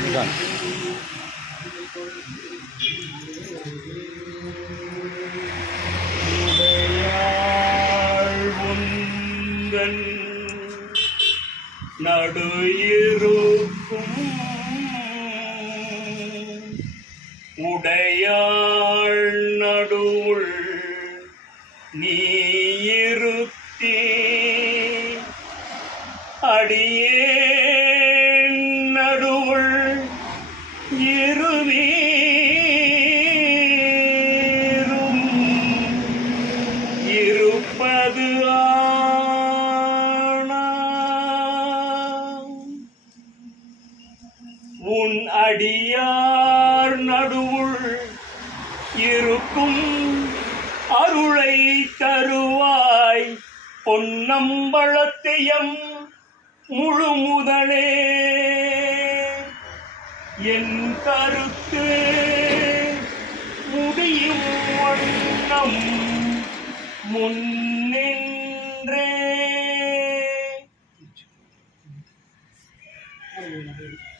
இதுதான் நடுயிருக்கும் உடையாள் நடுவுள் நீ இருத்தே. அடியே இருவீரும் இருப்பது உன் அடியார் நடுவுள் இருக்கும் அருளை தருவாய் பொன்னம்பளத்தியம் முழு என் கருத்து முடியும் வண்ணம் முன்னின்றே